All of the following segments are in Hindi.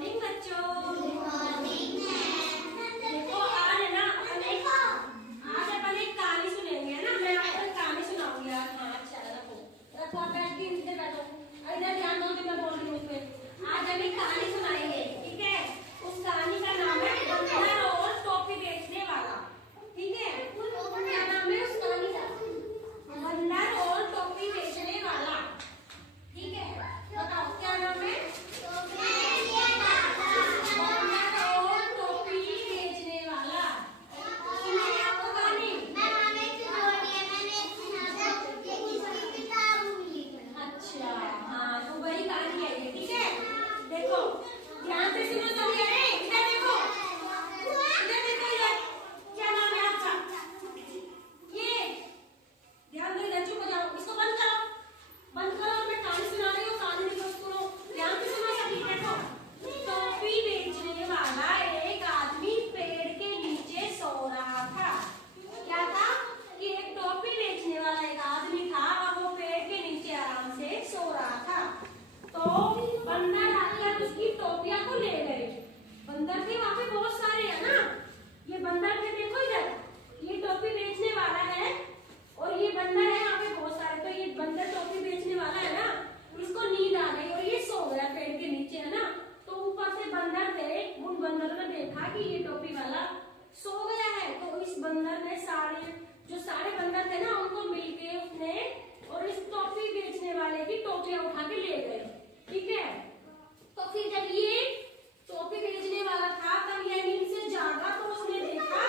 मॉर्निंग बच्चों। Good morning ma'am. देखो आज अपन एक कहानी सुनेंगे है ना। मैं आपको एक कहानी सुनाऊंगी आज। हाँ अच्छा रखो आप बैठ के इधर बैठो। इधर ध्यान दो कि मैं बोल रही हूँ उसमें। आज हम एक कहानी सुनाएंगे, ठीक है। उस कहानी का नाम है बंदर और टोपी बेचने वाला, ठीक है। क्या नाम है उस कहानी का? बंदर और टोपी बेचने वाला, ठीक है। बताओ क्या नाम है? बंदर थे वहां पे बहुत सारे है ना। ये बंदर थे, देखो इधर, ये टोपी बेचने वाला है और ये बंदर है यहाँ पे बहुत सारे। तो ये बंदर टोपी बेचने वाला है ना, इसको नींद आ गई और ये सो गया पेड़ के नीचे, है ना। तो ऊपर से बंदर थे, उन बंदरों ने देखा कि ये टोपी वाला सो गया है। तो इस बंदर ने सारे बंदर थे ना, उनको मिलके उसने और इस टोपी बेचने वाले की टोपियां उठा के ले गए, ठीक है। तो फिर जब ये टोपी बेचने वाला था तब ये नींद से जागा तो उसने देखा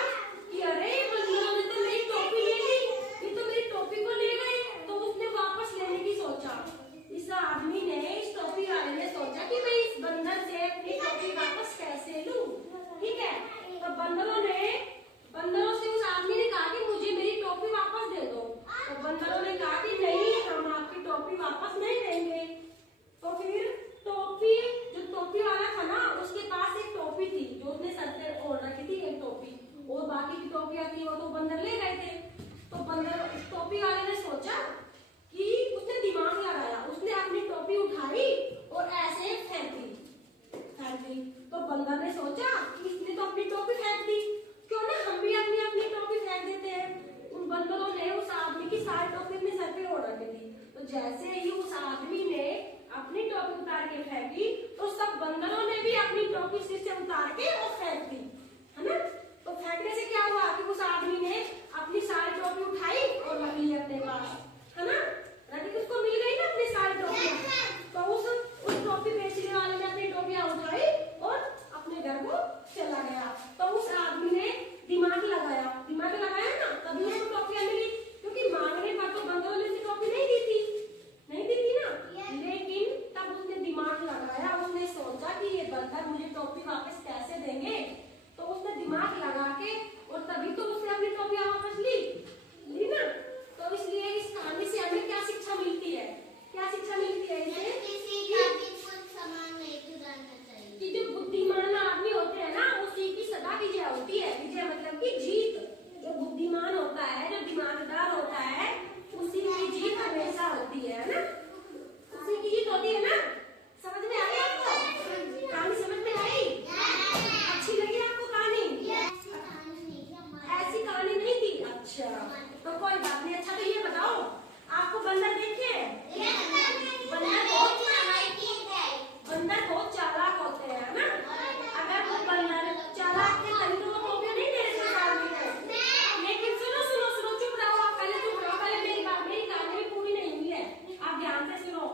कि अरे बंदरों ने तो मेरी टोपी ले ली, ये तो मेरी टोपी को ले गए। तो उसने वापस लेने की सोचा। इस आदमी ने, इस टोपी वाले ने सोचा कि मैं इस बंदर से अपनी टोपी वापस कैसे लूं, ठीक है। तो बंदरों से उस आदमी ने कहा कि मुझे मेरी टोपी वापस दे दो। तो बंदरों ने कहा कि नहीं, हम आपकी टोपी वापस नहीं देंगे। तो फिर जो टोपी वाला था ना, उसके पास एक टोपी थी जो उसने सर पे ओढ़ रखी थी, एक टोपी, और बाकी की टोपियां थी वो तो बंदर ले गए थे। तो बंदर टोपी वाले ने सोचा कि उसने दिमाग लगाया, उसने अपनी टोपी उठाई और ऐसे फेंक दी। तो बंदर ने सोचा कि इसने तो अपनी टोपी फेंक दी, क्यों ना हम भी अपनी अपनी टोपी फेंक देते हैं। उन बंदरों ने उस आदमी की सारी टोपी अपने सर पे ओढ़ रखी थी। तो जैसे ही उस आदमी ने अपनी टोपी उतार के फेंकी तो सब बंदरों ने भी अपनी टोपी सिर से उतार के और फेंक दी, है ना। तो फेंकने से क्या हुआ कि उस आदमी ने अपनी सारी टोपी उठाई और रख ली अपने पास, है ना। रखी, उसको मिल गई ना अपनी सारी टोपियां। तो उस टोपी बेचने वाले ने अपनी टोपियां उठाई और अपने घर को चला गया। तो उस आदमी ने दिमाग लगाया ना, तभी उसको टोपियां मिली, क्योंकि मांगने पर तो बंदरों ने टोपी नहीं दी थी ना। लेकिन तब उसने दिमाग लगाया, उसने सोचा कि ये बंदर मुझे टोपी वापस कैसे देंगे। तो उसने दिमाग लगा के और तभी तो उसने अपनी टोपी वापस ली ना। तो इसलिए इस कहानी से हमें क्या शिक्षा मिलती है? क्या शिक्षा मिलती है इससे? कि जो बुद्धिमान आदमी होते हैं ना, उसी की सदा विजय होती है। विजय मतलब कि जीत। जो बुद्धिमान होता है, जो दिमागदार होता है, उसी की जीत हमेशा होती है ना। उसी की जीत होती है ना। समझ में आई आपको? कहानी समझ में आई? अच्छी लगी आपको कहानी? ऐसी कहानी नहीं थी? अच्छा, तो कोई बात नहीं। अच्छा तो ये बताओ, आपको बंदर देखे? बंदर बहुत चालाक होते हैं ना। अगर वो बंदर चालाक थे तभी तो वो टोपियां नहीं दे रहे आदमी को। लेकिन सुनो, चुप रहो आप, पहले मेरी कहानी भी पूरी नहीं हुई है, आप ध्यान से सुनो।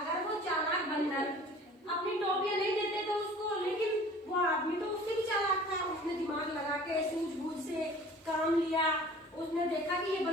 अगर वो चालाक बंदर अपनी टोपियां नहीं देते तो उसको, लेकिन वो आदमी तो उससे भी चालाक था। उसने दिमाग लगा के सूझबूझ से काम लिया। उसने देखा कि ये